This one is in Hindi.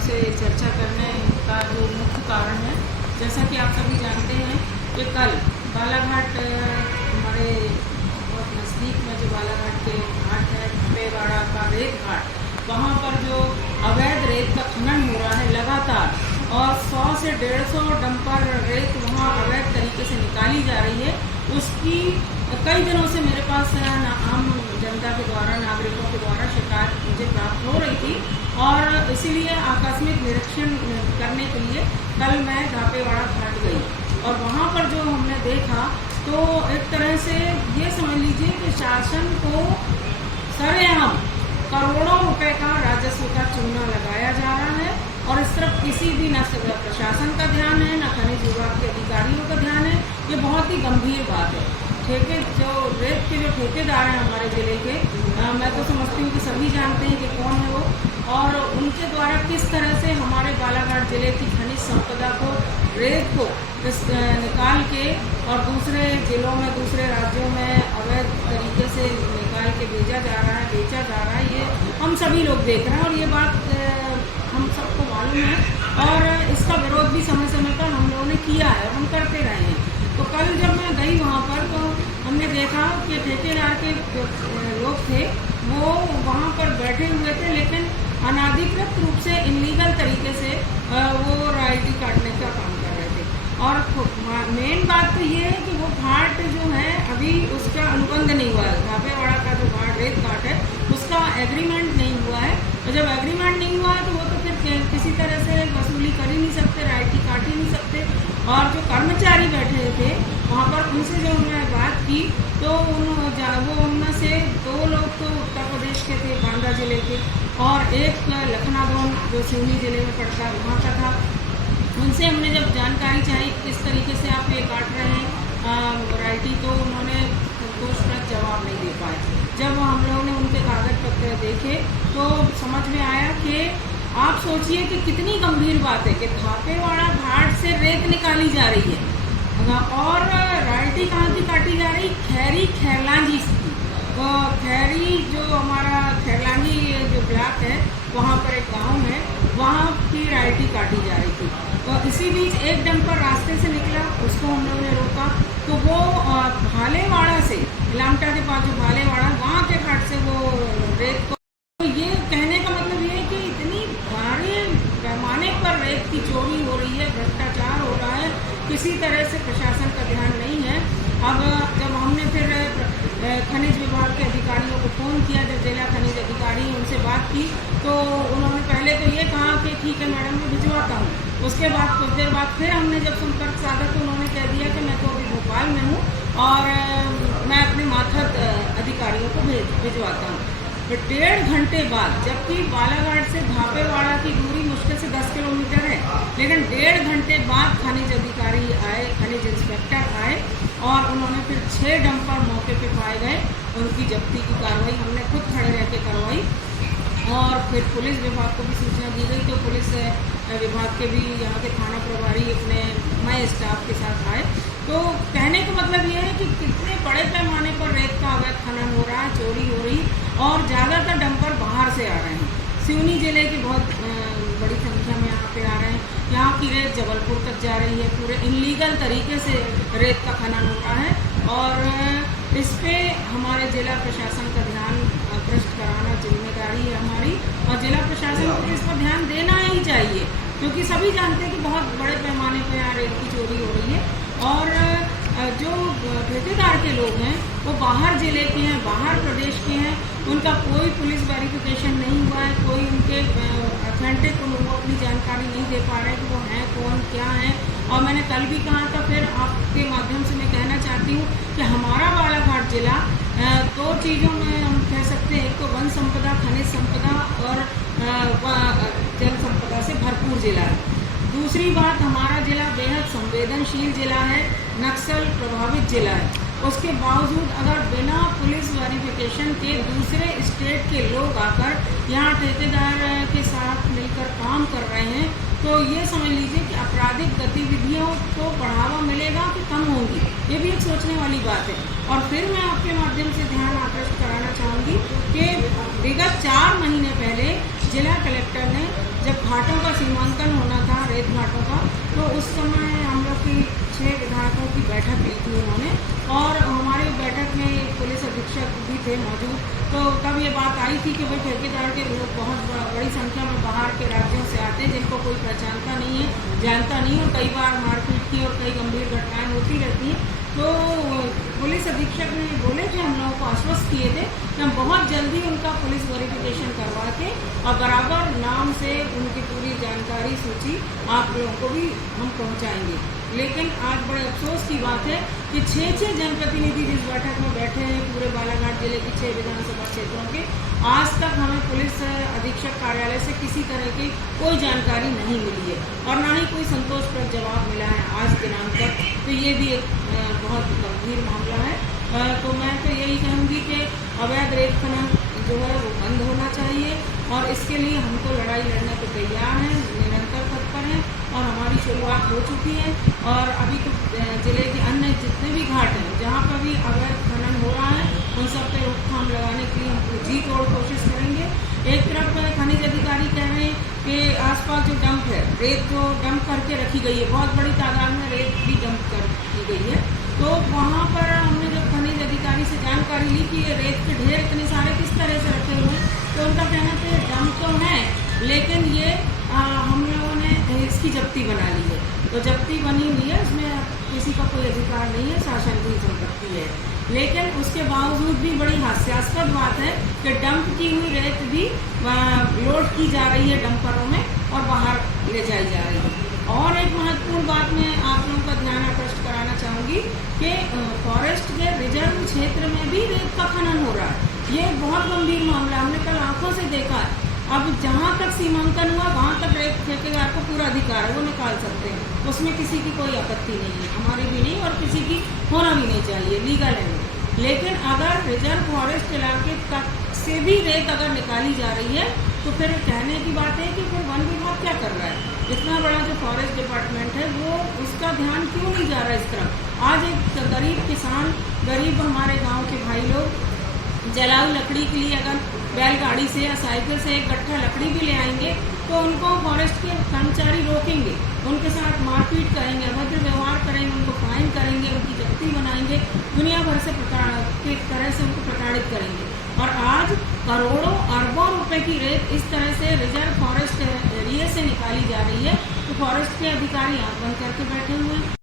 आपसे चर्चा करने का जो मुख्य कारण है, जैसा कि आप सभी जानते हैं कि कल बालाघाट हमारे बहुत नज़दीक में जो बालाघाट के घाट है, ढापेवाड़ा का रेत घाट, वहाँ पर जो अवैध रेत का खनन हो रहा है लगातार, और 100 से 150 डंपर रेत वहाँ अवैध तरीके से निकाली जा रही है। उसकी कई दिनों से मेरे पास आम जनता के द्वारा, नागरिकों के द्वारा शिकायत मुझे प्राप्त हो रही थी, और इसीलिए आकस्मिक निरीक्षण करने के लिए कल मैं ढापेवाड़ा घाट गई, और वहाँ पर जो हमने देखा तो एक तरह से ये समझ लीजिए कि शासन को सरेआम करोड़ों रुपए का राजस्व का चूना लगाया जा रहा है, और इस तरफ किसी भी न प्रशासन का ध्यान है, न खनिज विभाग के अधिकारियों का ध्यान है। ये बहुत ही गंभीर बात है। जो रेत के जो ठेकेदार हैं हमारे ज़िले के, मैं तो समझती हूँ कि सभी जानते हैं कि कौन है वो, और उनके द्वारा किस तरह से हमारे बालाघाट ज़िले की खनिज संपदा को, रेत को निकाल के और दूसरे ज़िलों में, दूसरे राज्यों में अवैध तरीके से निकाल के भेजा जा रहा है, बेचा जा रहा है। ये हम सभी लोग देख रहे हैं, और ये बात हम सबको मालूम है, और इसका विरोध भी समय समय पर हम लोगों ने किया है और हम करते रहे हैं। तो कल जब मैं गई वहाँ पर, तो हमने देखा कि ठेकेदार के जो लोग थे वो वहाँ पर बैठे हुए थे, लेकिन अनाधिकृत रूप से, इनलीगल तरीके से वो रॉयल्टी काटने का काम कर रहे थे। और मेन बात तो ये है कि वो घाट जो है अभी उसका अनुबंध नहीं हुआ है। ढापेवाड़ा का जो घाट, रेत घाट है, उसका एग्रीमेंट नहीं हुआ है, और जब एग्रीमेंट नहीं हुआ है तो वो तो फिर किसी तरह से वसूली कर ही नहीं सकते, रॉयल्टी काट ही नहीं सकते। और जो कर्मचारी बैठे थे वहाँ पर, उनसे जो मैं बात की तो वो उनमें से 2 लोग तो उत्तर प्रदेश के थे, बांदा ज़िले के, और एक लखनादौन जो सिवनी ज़िले में पड़ता है वहाँ का था। उनसे हमने जब जानकारी चाही किस तरीके से आप ये काट रहे हैं वैरायटी, तो उन्होंने संतोषप्रद जवाब नहीं दे पाए। जब हम लोगों ने उनके कागज पत्र देखे तो समझ में आया कि आप सोचिए कि कितनी गंभीर बात है कि ढापेवाड़ा घाट से रेत निकाली जा रही है, और रॉयल्टी कहाँ की काटी जा रही, खैरी खैरलांजी की। तो खैरी जो हमारा खैरलांजी जो ब्लॉक है, वहाँ पर एक गांव है, वहाँ की रॉयल्टी काटी जा रही थी। तो इसी बीच एक डंपर रास्ते से निकला, उसको हम लोगों ने रोका, तो वो भालेवाड़ा से, लामटा के पास जो भालेवाड़ा, वहाँ के घाट से वो रेत को, तो ये कहने का मतलब ये है कि इतनी भारी पैमाने पर रेत की चोरी हो रही है, भ्रष्टाचार हो रहा है, किसी तरह से प्रशासन का ध्यान नहीं है। अब जब हमने फिर खनिज विभाग के अधिकारियों को फ़ोन किया, जब जिला खनिज अधिकारी उनसे बात की, तो उन्होंने पहले तो ये कहा कि ठीक है मैडम, मैं भिजवाता हूँ। उसके बाद कुछ देर बाद फिर हमने जब संपर्क साधा तो उन्होंने कह दिया कि मैं तो अभी भोपाल में हूँ और मैं अपने मातहत अधिकारियों को भिजवाता हूँ। फिर 1.5 घंटे बाद, जबकि बालाघाट से ढापेवाड़ा की दूरी मुश्किल से 10 किलोमीटर है, लेकिन 1.5 घंटे बाद खनिज अधिकारी आए, खनिज इंस्पेक्टर आए, और उन्होंने फिर 6 डंपर मौके पे पाए गए। उनकी जब्ती की कार्रवाई हमने खुद खड़े रह के करवाई, और फिर पुलिस विभाग को भी सूचना दी गई। तो पुलिस विभाग के भी यहाँ के थाना प्रभारी अपने नए स्टाफ के साथ आए। तो कहने का मतलब ये है कि कितने बड़े पैमाने पर रेत का अवैध खनन हो रहा है, चोरी हो रही, और ज़्यादातर डंपर बाहर से आ रहे हैं। सिवनी ज़िले की बहुत बड़ी संख्या में यहाँ पे आ रहे हैं। यहाँ की रेत जबलपुर तक जा रही है, पूरे इनलीगल तरीके से रेत का खनन हो रहा है, और इस पर हमारे ज़िला प्रशासन का ध्यान आकृष्ट कराना जिम्मेदारी है हमारी, और ज़िला प्रशासन को इस पर ध्यान देना ही चाहिए, क्योंकि सभी जानते हैं कि बहुत बड़े पैमाने पर यहाँ रेत की चोरी हो रही है। और जो ठेकेदार के लोग हैं वो बाहर ज़िले के हैं, बाहर प्रदेश के हैं, उनका कोई पुलिस वेरिफिकेशन नहीं हुआ है, कोई उनके ऑथेंटिक वो अपनी जानकारी नहीं दे पा रहे हैं कि वो हैं कौन, क्या हैं। और मैंने कल भी कहा था, फिर आपके माध्यम से मैं कहना चाहती हूँ कि हमारा बालाघाट ज़िला 2 चीज़ों में हम कह सकते हैं, एक तो वन संपदा, खनिज संपदा और जल संपदा से भरपूर ज़िला है। दूसरी बात, हमारा ज़िला बेहद संवेदनशील ज़िला है, नक्सल प्रभावित ज़िला है। उसके बावजूद अगर बिना पुलिस वेरिफिकेशन के दूसरे स्टेट के लोग आकर यहाँ ठेकेदार के साथ मिलकर काम कर रहे हैं, तो ये समझ लीजिए कि आपराधिक गतिविधियों को बढ़ावा मिलेगा कि कम होंगी। ये भी एक सोचने वाली बात है। और फिर मैं आपके माध्यम से ध्यान आकृष्ट कराना चाहूँगी कि विगत 4 महीने पहले जिला कलेक्टर ने जब घाटों का सीमांकन होना था, रेत घाटों का, तो उस समय हम लोग की 6 विधायकों की बैठक ली थी उन्होंने, और हमारी बैठक में पुलिस अधीक्षक भी थे मौजूद। तो तब ये बात आई थी कि भाई ठेकेदार के लोग बहुत बड़ी संख्या में बाहर के राज्यों से आते हैं, जिनको कोई पहचानता नहीं है, जानता नहीं, और कई बार मारपीट की और कई गंभीर घटनाएं होती रहती हैं। तो पुलिस अधीक्षक ने बोले कि हम लोगों को आश्वस्त किए थे कि हम बहुत जल्दी उनका पुलिस वेरिफिकेशन करवा के और बराबर नाम से उनकी पूरी जानकारी सूची आप लोगों को भी हम पहुंचाएंगे। लेकिन आज बड़े अफसोस की बात है कि 6 जनप्रतिनिधि जिस बैठक में बैठे हैं पूरे बालाघाट जिले की 6 विधानसभा क्षेत्रों के, आज तक हमें पुलिस अधीक्षक कार्यालय से किसी तरह की कोई जानकारी नहीं मिली है और ना ही कोई संतोषप्रद जवाब मिला है आज दिनांक तक। तो ये भी एक बहुत गंभीर मामला है। तो मैं तो यही कहूँगी कि अवैध रेत खनन जो है वो बंद होना चाहिए, और इसके लिए हम तो लड़ाई लड़ने को तैयार हैं, निरंतर तत्पर हैं, और हमारी शुरुआत हो चुकी है। और अभी तो जिले के अन्य जितने भी घाट हैं जहाँ पर भी अवैध खनन हो रहा है उन सब पे रोकथाम लगाने के लिए हम जी तोड़ कोशिश करेंगे। एक तरफ खनिज अधिकारी कह रहे हैं कि आसपास जो डंप है, रेत जो डंप करके रखी गई है, बहुत बड़ी तादाद में रेत भी डंप कर की गई है। तो वहाँ पर हमने जब खनिज अधिकारी से जानकारी ली कि ये रेत के ढेर इतने सारे किस तरह से रखे हुए हैं, तो उनका कहना था डंप तो है, लेकिन ये हम लोगों ने इसकी जब्ती बना ली है। तो जब्ती बनी हुई है, उसमें किसी का कोई अधिकार नहीं है, शासन की संपत्ति है। लेकिन उसके बावजूद भी बड़ी हास्यास्पद बात है कि डंप की हुई रेत भी लोड की जा रही है डंपरों में और बाहर ले जाई जा रही है। और एक महत्वपूर्ण बात मैं आप लोगों का ध्यान आकृष्ट कराना चाहूँगी कि फॉरेस्ट के रिजर्व क्षेत्र में भी रेत का खनन हो रहा है। ये बहुत गंभीर मामला, हमने कल आंखों से देखा है। अब जहाँ तक सीमांकन हुआ वहाँ तक रेत ठेकेदार को पूरा अधिकार है, वो निकाल सकते हैं, उसमें किसी की कोई आपत्ति नहीं है, हमारी भी नहीं और किसी की होना भी नहीं चाहिए, लीगल है। लेकिन अगर रिजर्व फॉरेस्ट इलाके तक से भी रेत अगर निकाली जा रही है तो फिर कहने की बात है कि फिर वन विभाग क्या कर रहा है? इतना बड़ा जो फॉरेस्ट डिपार्टमेंट है वो उसका ध्यान क्यों नहीं जा रहा है इस तरफ? आज एक गरीब किसान, गरीब हमारे गाँव के भाई लोग जलाऊ लकड़ी के लिए अगर बैलगाड़ी से या साइकिल से एक गट्ठा लकड़ी भी ले आएंगे तो उनको फॉरेस्ट के कर्मचारी रोकेंगे, उनके साथ मारपीट करेंगे, अभद्र व्यवहार करेंगे, उनको फाइन करेंगे, उनकी जब्ती बनाएंगे, दुनिया भर से की तरह से उनको प्रताड़ित करेंगे। और आज करोड़ों अरबों रुपए की रेत इस तरह से रिजर्व फॉरेस्ट एरिया से निकाली जा रही है, तो फॉरेस्ट के अधिकारी आंख बंद करके बैठे हुए हैं।